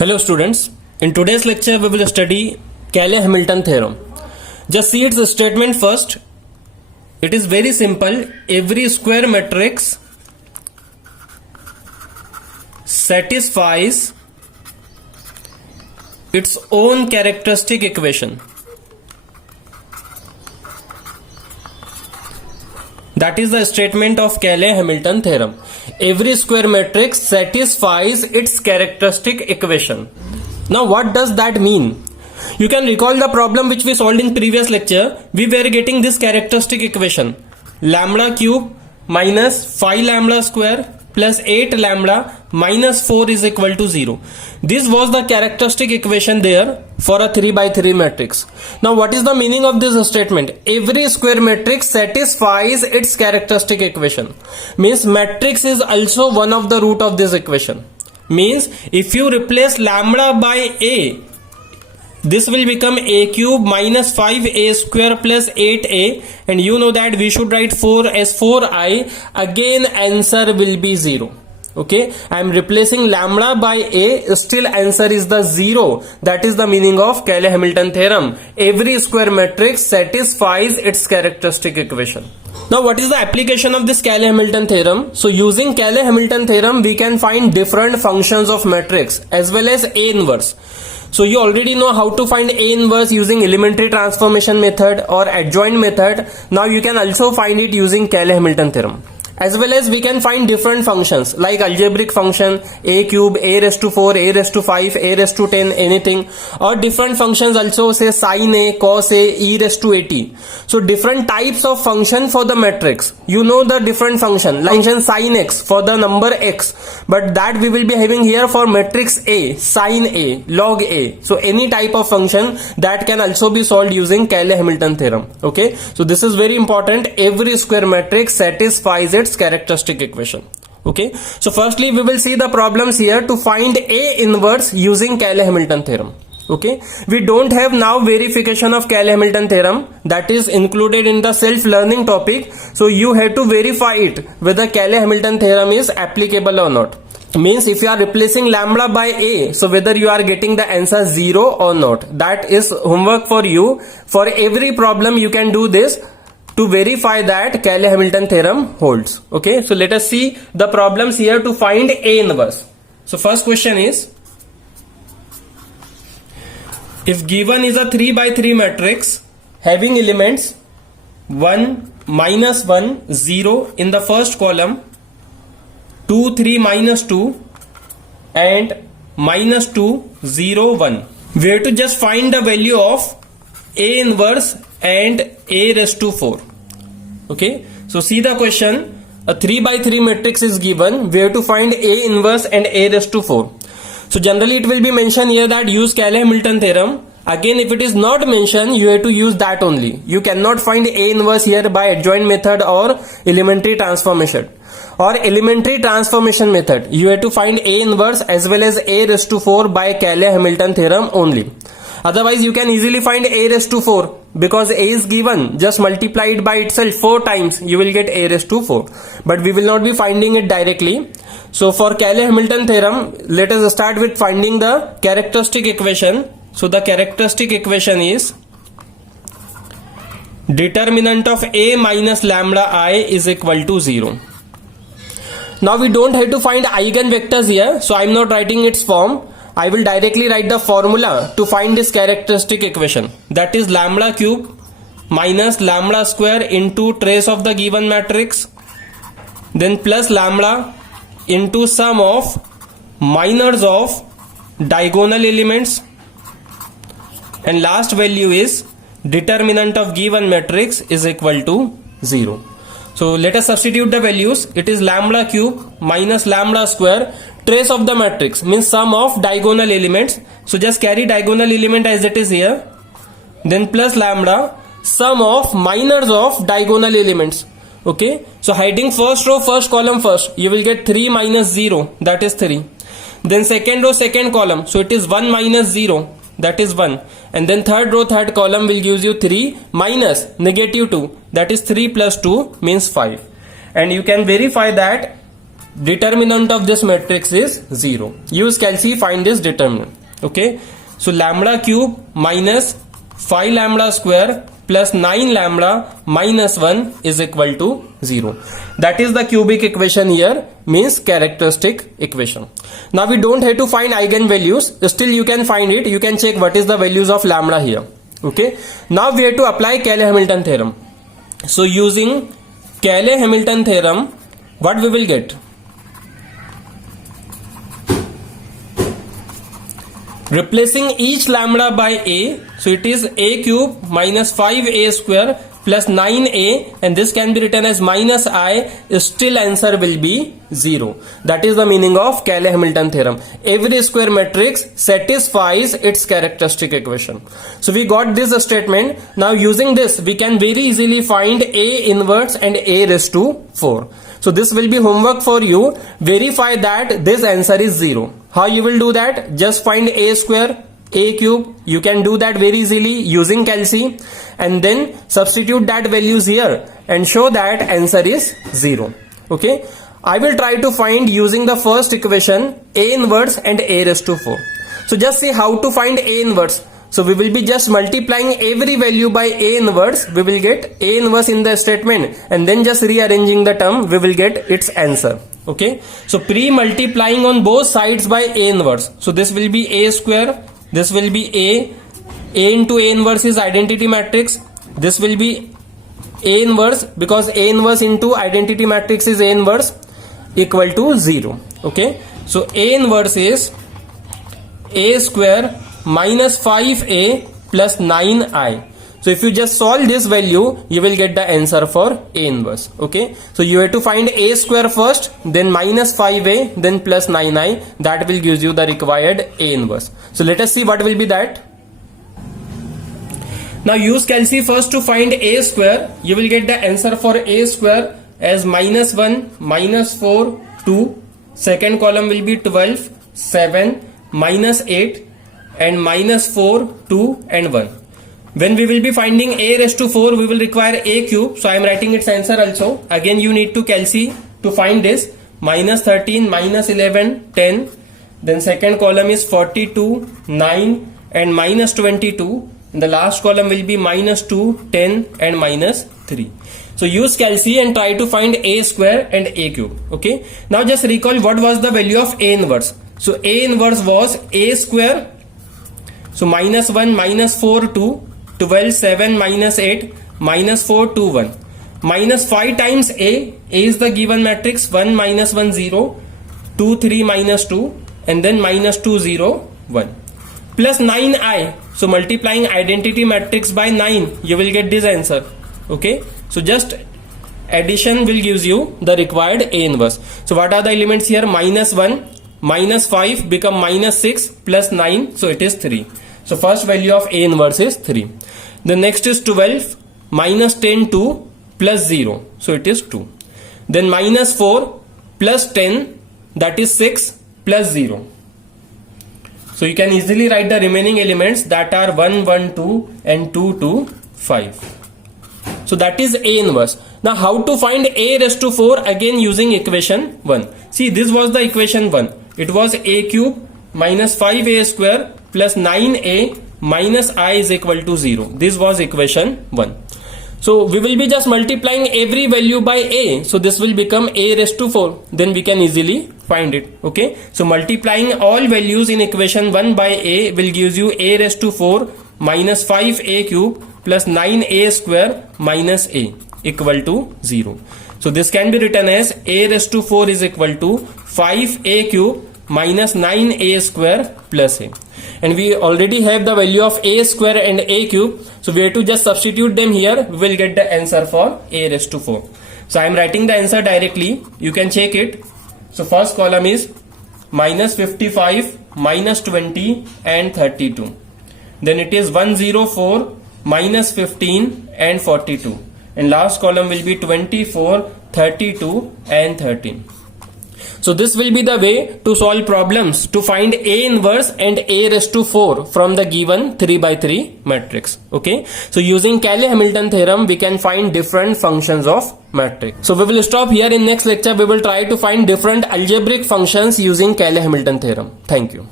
Hello students, in today's lecture we will study Cayley-Hamilton theorem. Just see its statement first. It is very simple. Every square matrix satisfies its own characteristic equation. That is the statement of Cayley-Hamilton theorem. Every square matrix satisfies its characteristic equation. Now what does that mean? You can recall the problem which we solved in previous lecture. We were getting this characteristic equation. Lambda cube minus 5 lambda square plus 8 lambda minus 4 is equal to 0. This was the characteristic equation there for a 3 by 3 matrix. Now what is the meaning of this statement? Every square matrix satisfies its characteristic equation. Means matrix is also one of the root of this equation. Means if you replace lambda by a, this will become a cube minus 5a square plus 8a, and you know that we should write 4 as 4i. Again answer will be 0. Okay, I am replacing lambda by a, still answer is the 0. That is the meaning of Cayley-Hamilton theorem. Every square matrix satisfies its characteristic equation. Now what is the application of this Cayley-Hamilton theorem? So using Cayley-Hamilton theorem we can find different functions of matrix as well as A inverse. So you already know how to find A inverse using elementary transformation method or adjoint method. Now you can also find it using Cayley-Hamilton theorem. As well as we can find different functions like algebraic function, a cube, a raised to 4, a raised to 5, a raised to 10, anything, or different functions also, say sin a, cos a, e raised to 80. So different types of function for the matrix. You know the different function, like function sin x for the number x, but that we will be having here for matrix A, sin a, log a. So any type of function that can also be solved using Cayley-Hamilton theorem. Okay, so this is very important. Every square matrix satisfies its characteristic equation. Okay, so firstly we will see the problems here to find A inverse using Cayley-Hamilton theorem. Okay, we don't have now verification of Cayley-Hamilton theorem, that is included in the self-learning topic. So you have to verify it whether Cayley-Hamilton theorem is applicable or not. Means if you are replacing lambda by a, so whether you are getting the answer 0 or not. That is homework for you. For every problem you can do this to verify that Cayley-Hamilton theorem holds. Okay, so let us see the problems here to find A inverse. So first question is, if given is a 3 by 3 matrix having elements 1, minus 1, 0 in the first column, 2, 3, minus 2 and minus 2, 0, 1. We have to just find the value of A inverse and a raised to 4. Okay, so see the question. A 3 by 3 matrix is given. We have to find A inverse and a raised to 4. So generally it will be mentioned here that use Cayley-Hamilton theorem. Again, if it is not mentioned, you have to use that only. You cannot find A inverse here by adjoint method or elementary transformation. Or elementary transformation method, you have to find A inverse as well as a raised to 4 by Cayley-Hamilton theorem only. Otherwise you can easily find a raised to 4 because a is given, just multiply it by itself 4 times, you will get a raised to 4. But we will not be finding it directly. So for Cayley-Hamilton theorem, let us start with finding the characteristic equation. So the characteristic equation is determinant of a minus lambda I is equal to 0. Now we don't have to find eigenvectors here, so I am not writing its form. I will directly write the formula to find this characteristic equation. That is lambda cube minus lambda square into trace of the given matrix, then plus lambda into sum of minors of diagonal elements, and last value is determinant of given matrix is equal to 0. So let us substitute the values. It is lambda cube minus lambda square, trace of the matrix means sum of diagonal elements. So just carry diagonal element as it is here. Then plus lambda, sum of minors of diagonal elements. Okay, so hiding first row, first column first, you will get 3 minus 0, that is 3. Then second row, second column, so it is 1 minus 0, that is 1. And then third row, third column will give you 3 minus negative 2, that is 3 plus 2 means 5. And you can verify that determinant of this matrix is 0. Use calci, find this determinant. Okay, so lambda cube minus 5 lambda square plus 9 lambda minus 1 is equal to 0. That is the cubic equation here, means characteristic equation. Now we don't have to find eigenvalues, still you can find it. You can check what is the values of lambda here. Okay, now we have to apply Cayley-Hamilton theorem. So using Cayley-Hamilton theorem, what we will get? Replacing each lambda by a, so it is a cube minus 5a square plus 9a, and this can be written as minus I, still answer will be 0. That is the meaning of Cayley-Hamilton theorem. Every square matrix satisfies its characteristic equation. So we got this statement. Now using this, we can very easily find a inverse and a raised to 4. So this will be homework for you. Verify that this answer is 0. How you will do that? Just find a square, a cube. You can do that very easily using calci, and then substitute that values here and show that answer is 0. Okay, I will try to find using the first equation a inverse and a raised to 4. So just see how to find a inverse. So we will be just multiplying every value by a inverse. We will get a inverse in the statement, and then just rearranging the term, we will get its answer. Okay, so pre-multiplying on both sides by a inverse. So this will be a square, this will be a into a inverse is identity matrix. This will be a inverse, because a inverse into identity matrix is a inverse, equal to 0. Okay, so a inverse is a square minus 5a plus 9i. So if you just solve this value, you will get the answer for a inverse. Okay, so you have to find a square first, then minus 5a, then plus 9i. That will give you the required a inverse. So let us see what will be that. Now use calci first to find a square. You will get the answer for a square as minus 1, minus 4, 2. Second column will be 12, 7, minus 8, and minus 4, 2, and 1. When we will be finding a raised to 4, we will require a cube. So I am writing its answer also. Again you need to calci to find this. Minus 13, minus 11, 10. Then second column is 42, 9, and minus 22. And the last column will be minus 2, 10, and minus 3. So use calci and try to find a square and a cube. Okay. Now just recall what was the value of a inverse. So a inverse was a square. So minus 1, minus 4, 2. 12, 7, minus 8, minus 4, 2, 1. Minus 5 times a is the given matrix. 1, minus 1, 0. 2, 3, minus 2. And then minus 2, 0, 1. Plus 9i. So multiplying identity matrix by 9, you will get this answer. Okay. So just addition will give you the required a inverse. So what are the elements here? Minus 1, minus 5 become minus 6 plus 9. So it is 3. So first value of a inverse is 3. The next is 12 minus 10, 2 plus 0. So it is 2. Then minus 4 plus 10, that is 6 plus 0. So you can easily write the remaining elements, that are 1, 1, 2 and 2, 2, 5. So that is a inverse. Now how to find a raised to 4? Again using equation 1. See, this was the equation 1. It was a cube minus 5a square plus 9a minus I is equal to 0. This was equation 1. So we will be just multiplying every value by a. So this will become a raised to 4. Then we can easily find it. Okay. So multiplying all values in equation 1 by a will give you a raised to 4 minus 5a cube plus 9a square minus a equal to 0. So this can be written as a raised to 4 is equal to 5a cube minus 9a square plus a. And we already have the value of a square and a cube. So we have to just substitute them here. We will get the answer for a raised to 4. So I am writing the answer directly. You can check it. So first column is minus 55, minus 20 and 32. Then it is 104, minus 15 and 42. And last column will be 24, 32 and 13. So this will be the way to solve problems to find A inverse and A raised to 4 from the given 3 by 3 matrix. Okay. So using Cayley-Hamilton theorem, we can find different functions of matrix. So we will stop here. In next lecture, we will try to find different algebraic functions using Cayley-Hamilton theorem. Thank you.